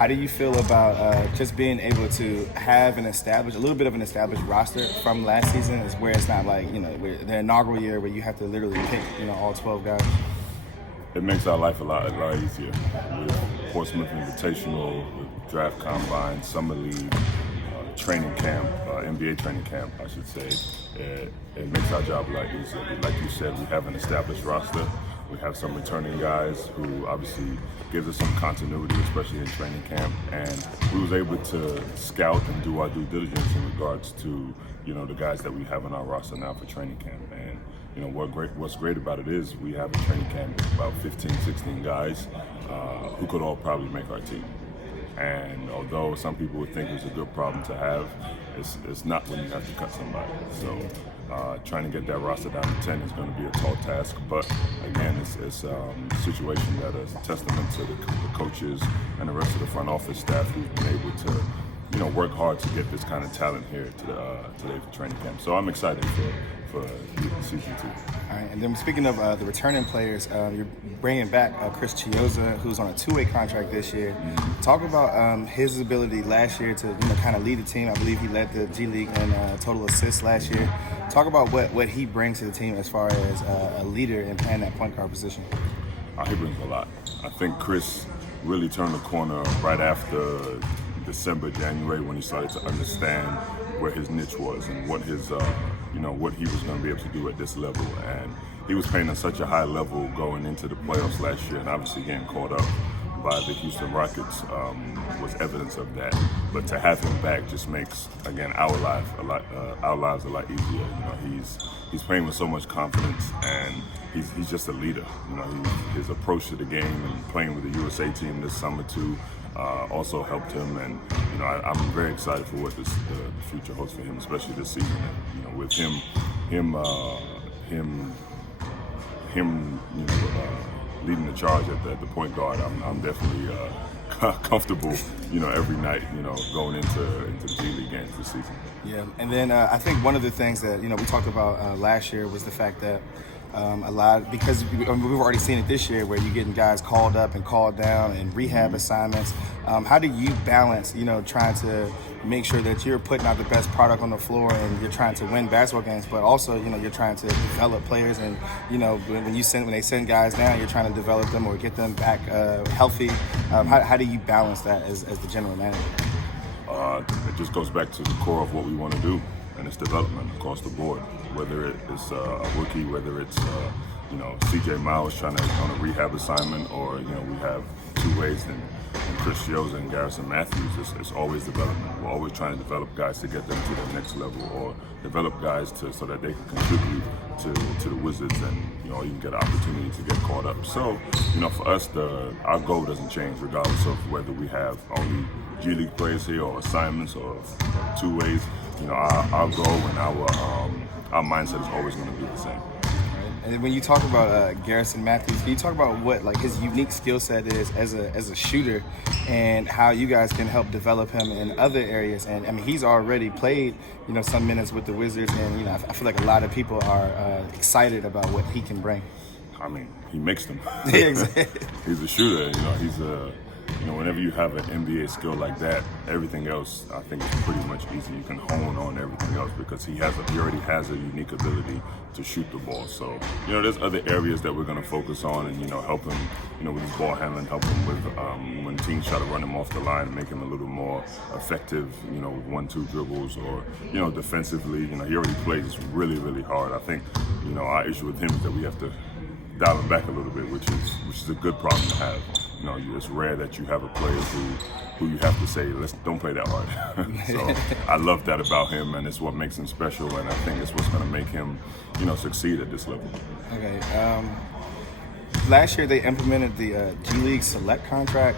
How do you feel about just being able to have a little bit of an established roster from last season, is where it's not like, the inaugural year where you have to literally pick, all 12 guys? It makes our life a lot easier. With Portsmouth Invitational, with Draft Combine, Summer League, training camp, NBA training camp, I should say. It makes our job a lot easier. Like you said, we have an established roster. We have some returning guys who obviously gives us some continuity, especially in training camp. And we was able to scout and do our due diligence in regards to, the guys that we have on our roster now for training camp. And what's great about it is we have a training camp with about 15, 16 guys who could all probably make our team. And although some people would think it's a good problem to have, it's not when you have to cut somebody. So trying to get that roster down to 10 is going to be a tall task. But again, it's a situation that is a testament to the coaches and the rest of the front office staff who've been able to, work hard to get this kind of talent here today for training camp. So I'm excited for season 2. All right, and then speaking of the returning players, you're bringing back Chris Chiozza, who's on a 2-way contract this year. Mm-hmm. Talk about his ability last year to kind of lead the team. I believe he led the G League in total assists last year. Talk about what he brings to the team as far as a leader in playing that point guard position. He brings a lot. I think Chris really turned the corner right after December, January, when he started to understand where his niche was and what his what he was going to be able to do at this level. And he was playing at such a high level going into the playoffs last year, and obviously getting caught up by the Houston Rockets was evidence of that. But to have him back just makes, again, our lives a lot easier. He's playing with so much confidence, and he's just a leader. His approach to the game and playing with the USA team this summer too also helped him. And I'm very excited for what the future holds for him, especially this season. And, with him leading the charge at the point guard, I'm definitely comfortable, every night, going into the G League games this season. Yeah, and then I think one of the things that we talked about last year was the fact that a lot, because we've already seen it this year, where you're getting guys called up and called down and rehab assignments. How do you balance, trying to make sure that you're putting out the best product on the floor and you're trying to win basketball games, but also, you're trying to develop players, and, when they send guys down, you're trying to develop them or get them back healthy. How do you balance that as the general manager? It just goes back to the core of what we want to do, and it's development across the board. Whether it's a rookie, whether it's CJ Miles trying to on a rehab assignment, or we have 2 ways and Chris Chiozza and Garrison Matthews. It's always development. We're always trying to develop guys to get them to the next level, or develop guys so that they can contribute to the Wizards, and even get an opportunity to get caught up. So for us, our goal doesn't change regardless of whether we have only G League players here or assignments or 2 ways. Our goal and our mindset is always going to be the same. And when you talk about Garrison Matthews, can you talk about what his unique skill set is as a shooter, and how you guys can help develop him in other areas? And I mean, he's already played some minutes with the Wizards, and I feel like a lot of people are excited about what he can bring. I mean, he makes them. Exactly. He's a shooter. He's a. Whenever you have an NBA skill like that, everything else, I think, is pretty much easy. You can hone on everything else because he already has a unique ability to shoot the ball. So, there's other areas that we're going to focus on and, help him, with his ball handling, help him with when teams try to run him off the line and make him a little more effective, with 1-2 dribbles, or, defensively. He already plays really, really hard. I think, our issue with him is that we have to dial him back a little bit, which is a good problem to have. It's rare that you have a player who you have to say, don't play that hard. So I love that about him, and it's what makes him special, and I think it's what's going to make him, succeed at this level. Okay. Last year they implemented the G League Select contract.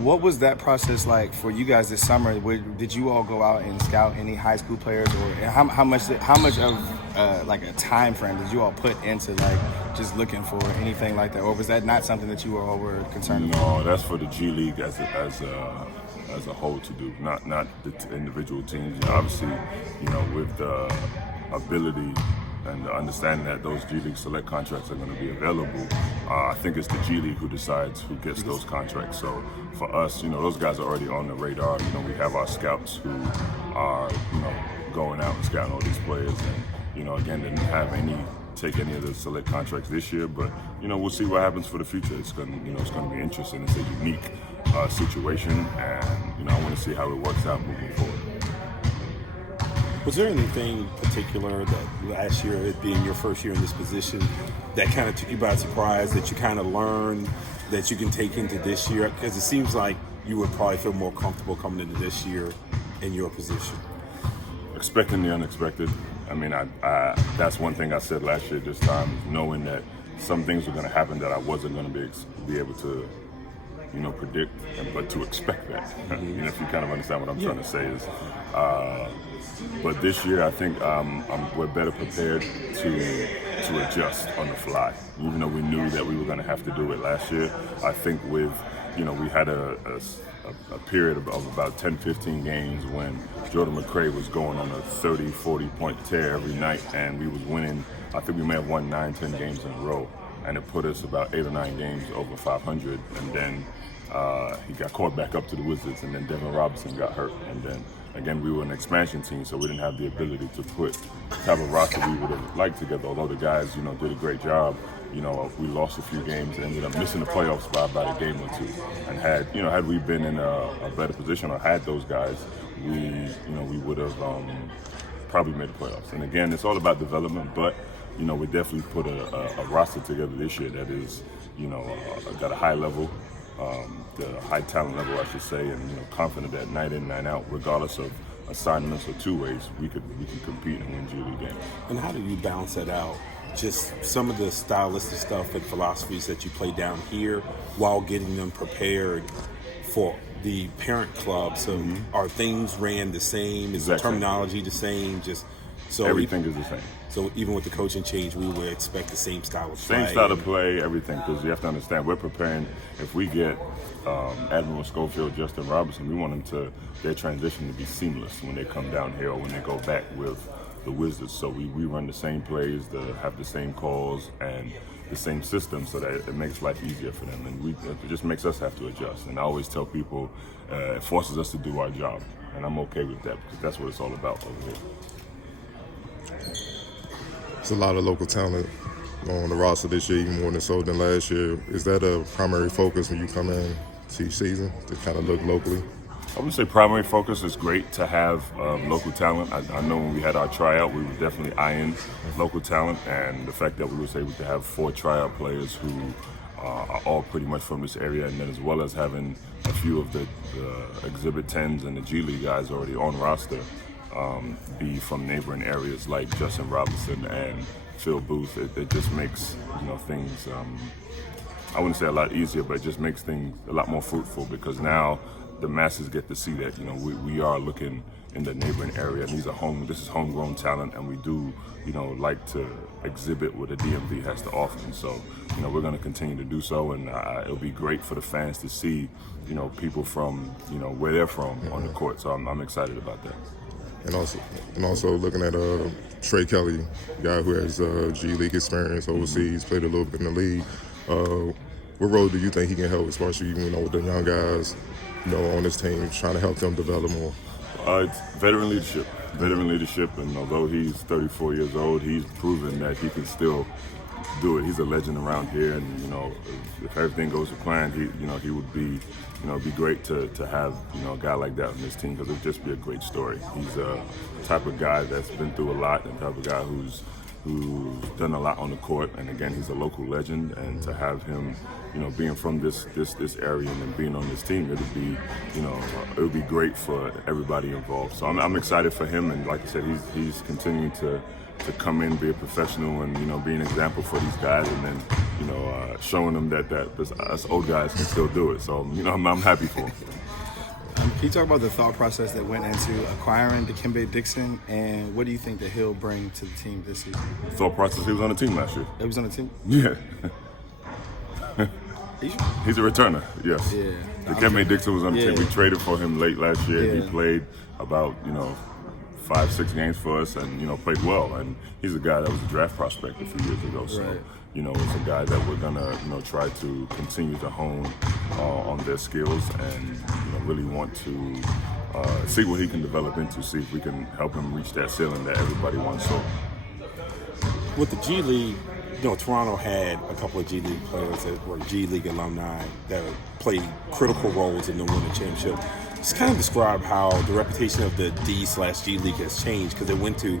What was that process like for you guys this summer? Did you all go out and scout any high school players, or how much of like a time frame did you all put into just looking for anything like that, or was that not something that you all were concerned about? No, that's for the G League as a whole to do, not the individual teams. Obviously, with the ability and understanding that those G League select contracts are going to be available, I think it's the G League who decides who gets those contracts. So for us, those guys are already on the radar. We have our scouts who are, going out and scouting all these players, and again, didn't have take any of the select contracts this year, but we'll see what happens for the future. It's going to be interesting. It's a unique situation, and I want to see how it works out moving forward. Was there anything particular that last year, it being your first year in this position, that kind of took you by surprise, that you kind of learned that you can take into this year? Because it seems like you would probably feel more comfortable coming into this year in your position. Expecting the unexpected. I mean, I that's one thing I said last year this time, knowing that some things were going to happen that I wasn't going to be able to, predict, but to expect that. If you kind of understand what I'm trying to say is, but this year I think we're better prepared to adjust on the fly. Even though we knew that we were going to have to do it last year, I think with, we had a period of about 10-15 games when Jordan McRae was going on a 30-40 point tear every night, and we was winning. I think we may have won 9-10 games in a row, and it put us about 8 or 9 games over 500. And then he got caught back up to the Wizards, and then Devin Robinson got hurt, and then again we were an expansion team, so we didn't have the ability to put the type of roster we would have liked together. Although the guys, did a great job. We lost a few games and ended up missing the playoffs by about a game or two. And had we been in a better position or had those guys, we would have probably made the playoffs. And again, it's all about development, but we definitely put a roster together this year that is, got a high level, the high talent level, I should say, and confident that night in, night out, regardless of assignments or two ways, we can compete and win G League games. And how do you balance that out? Just some of the stylistic stuff and philosophies that you play down here while getting them prepared for the parent club. So are things ran the same? Is the terminology the same? Everything is the same. So even with the coaching change, we would expect the same style of play. Same style of play, everything, because you have to understand, we're preparing. If we get Admiral Schofield, Justin Robinson, we want their transition to be seamless when they come down here or when they go back with the Wizards. So we run the same plays, have the same calls, and the same system, so that it makes life easier for them. And it just makes us have to adjust. And I always tell people, it forces us to do our job. And I'm okay with that, because that's what it's all about over here. There's a lot of local talent on the roster this year, even more than last year. Is that a primary focus when you come in to each season, to kind of look locally? I wouldn't say primary focus. Is great to have local talent. I know when we had our tryout, we were definitely eyeing local talent, and the fact that we was able to have 4 tryout players who are all pretty much from this area, and then as well as having a few of the Exhibit 10s and the G League guys already on roster, be from neighboring areas like Justin Robinson and Phil Booth. It just makes things, I wouldn't say a lot easier, but it just makes things a lot more fruitful, because now the masses get to see that we are looking in the neighboring area, and this is homegrown talent, and we do like to exhibit what the DMV has to offer. And so we're going to continue to do so, and it'll be great for the fans to see people from where they're from on the court. So I'm excited about that. And also looking at Trey Kelly, guy who has G League experience overseas, played a little bit in the league. What role do you think he can help, especially with the young guys on this team, trying to help them develop more? It's veteran leadership, and although he's 34 years old, he's proven that he can still do it. He's a legend around here, and if everything goes to plan, he would be, it'd be great to have a guy like that on this team, because it'd just be a great story. He's a type of guy that's been through a lot, and type of guy who's done a lot on the court, and again, he's a local legend, and to have him, being from this area and then being on this team, it would be great for everybody involved. So I'm excited for him, and like I said, he's continuing to come in, be a professional, and be an example for these guys, and then showing them that us old guys can still do it. So I'm happy for him. Can you talk about the thought process that went into acquiring Dikembe Dixon, and what do you think that he'll bring to the team this season? Thought process, he was on the team last year. He was on the team? Yeah. He's a returner, yes. Yeah. Dikembe Dixon was on the team. We traded for him late last year. Yeah. He played about, 5-6 games for us, and played well. And he's a guy that was a draft prospect a few years ago. So Right. it's a guy that we're gonna try to continue to hone on their skills, and really want to see what he can develop into. See if we can help him reach that ceiling that everybody wants. So with the G League, Toronto had a couple of G League players that were G League alumni that played critical roles in the winning championship. Just kind of describe how the reputation of the D/G League has changed, because it went to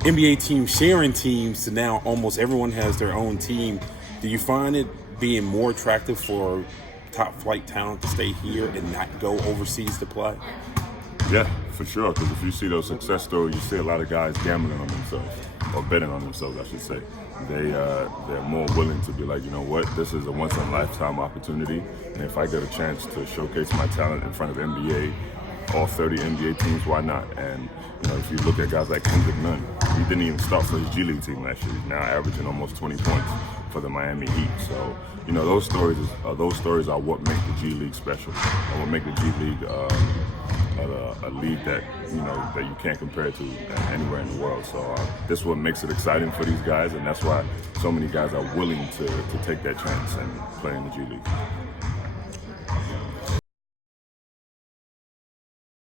NBA teams sharing teams to now almost everyone has their own team. Do you find it being more attractive for top flight talent to stay here and not go overseas to play? yeah, for sure. Because if you see those success stories, you see a lot of guys gambling on themselves, or betting on themselves, I should say. They're more willing to be like, you know what, this is a once-in-a-lifetime opportunity, and if I get a chance to showcase my talent in front of NBA, all 30 NBA teams, why not? And if you look at guys like Kendrick Nunn, he didn't even start for his G League team last year. He's now averaging almost 20 points for the Miami Heat. So those stories are what make the G League special, and what make the G League a league that that you can't compare to anywhere in the world. So this is what makes it exciting for these guys, and that's why so many guys are willing to take that chance and play in the G League.